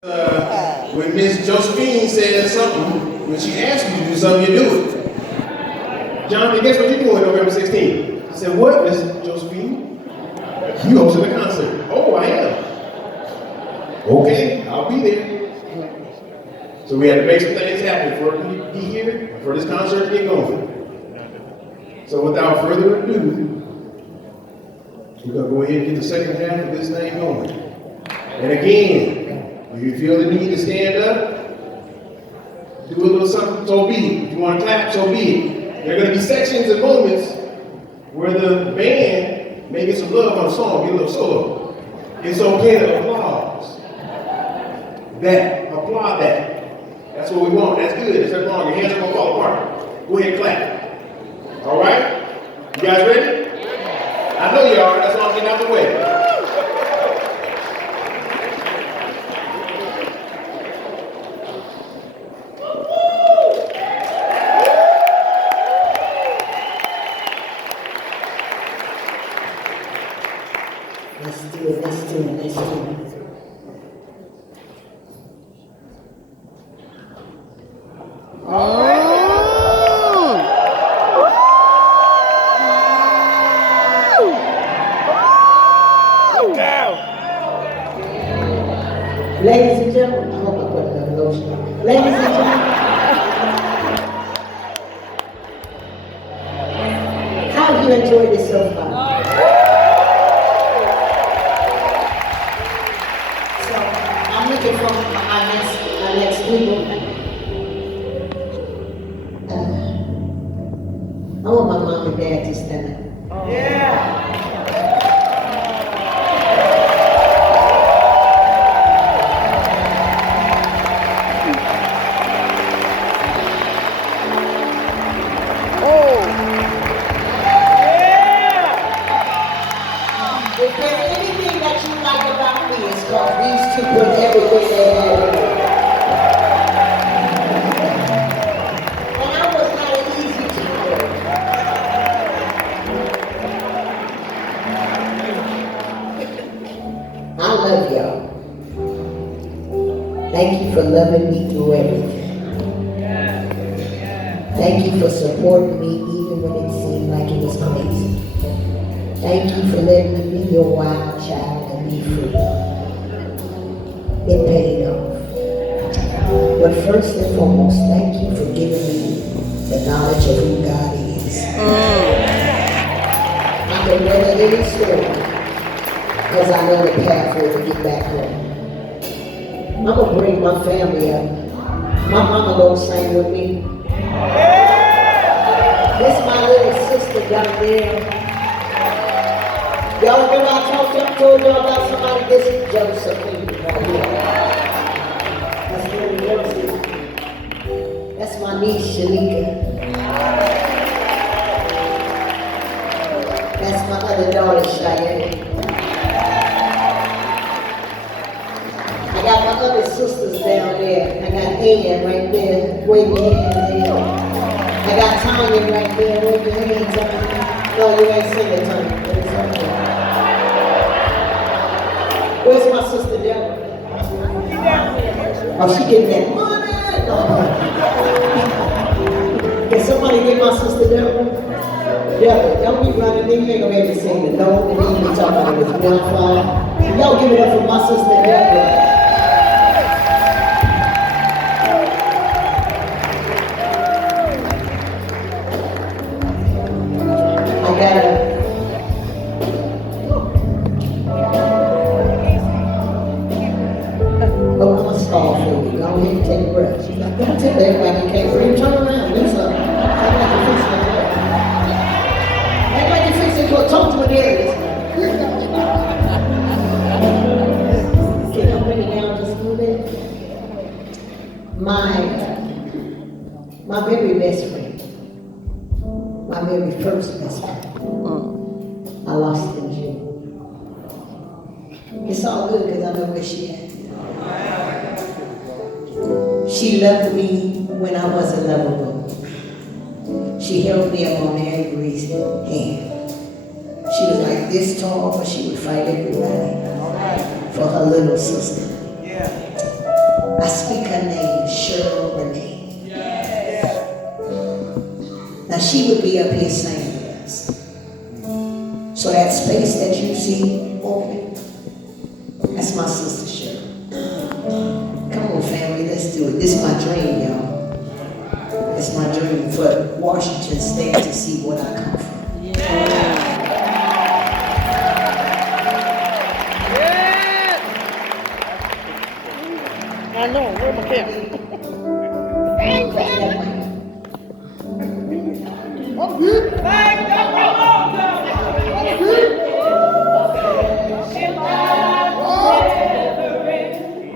When Miss Josephine says something, when she asks you to do something, you do it. Jonathan, guess what you're doing November 16th? I said, what, Miss Josephine? You hosting a concert. Oh, I am. Okay, I'll be there. So we had to make some things happen for her to be here, for this concert to get going. So without further ado, we're going to go ahead and get the second half of this thing going. And again, if you feel the need to stand up, do a little something, so be it. If you want to clap, so be it. There are going to be sections and moments where the band may get some love on a song, get a little solo. It's okay to applaud that. Applaud that. That's what we want. That's good. It's nothing wrong. Your hands are going to fall apart. Go ahead and clap. All right? You guys ready? I know you are. That's why I'm getting out the way. Let's do it. Ladies and gentlemen, I hope I put enough lotion. Ladies and gentlemen, how have you enjoyed this so far? So, I'm looking for our next people. I want my mom and dad to stand up. If there's anything that you like about me, it's because these two put everything they had in. And I was not an easy child. I love y'all. Thank you for loving me through everything. Thank you for supporting me even when it seemed like it was crazy. Thank you for letting me be your wild child and be free. It paid off. But first and foremost, thank you for giving me the knowledge of who God is. I can weather any storm because I know the pathway to get back home. I'm going to bring my family up. My mama gonna sing with me. This is my little sister down there. Y'all remember I told y'all about somebody? This is Josephine right here. That's little Josie. That's my niece Shanika. That's my other daughter Cheyenne. I got my other sisters down there. I got Ann right there. Wave your hand there. I got Tanya right there. Wave your hands up. No, you ain't singing, Tanya. But it's okay. Where's my sister Deborah? Oh, she getting that money. Can somebody get my sister Deborah? Deborah, don't be running. You ain't gonna be able to sing the note and even be talking about this downfall. Y'all give it up for my sister Deborah. I got her. Oh, I'm gonna stall for you. Go ahead and take a breath. She's like, don't tell everybody you can't breathe. Turn around, do something. Act like you're fixing to a talk to an area. Can I bring it down just a little bit? My very best friend. My very first best friend. I lost in June. It's all good because I know where she is. She loved me when I wasn't lovable. She held me up on every hand. She was like this tall, but she would fight everybody for her little sister. speak her name, Cheryl Renee. Now she would be up here singing with us. So that space that you see open, that's my sister Cheryl. Come on, family, let's do it. This is my dream, y'all. It's my dream for Washington State to see what I come from. I know, where my camera?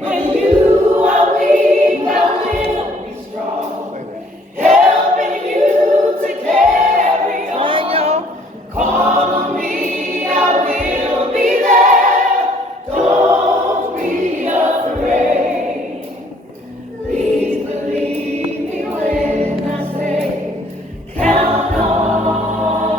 When you are weak, I will be strong. Helping you to carry on. Call on me, I will be there. Don't be afraid. Please believe me when I say, count on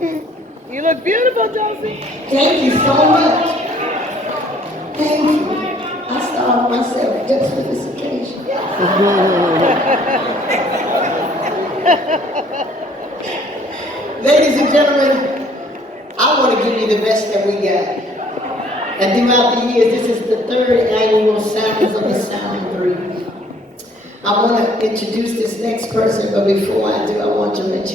You look beautiful, Josie. Thank you so much. Thank you. I starved myself just for this occasion. Ladies and gentlemen, I want to give you the best that we got. And throughout the years, this is the 3rd annual Sounds of the Sound 3. I want to introduce this next person, but before I do, I want to mention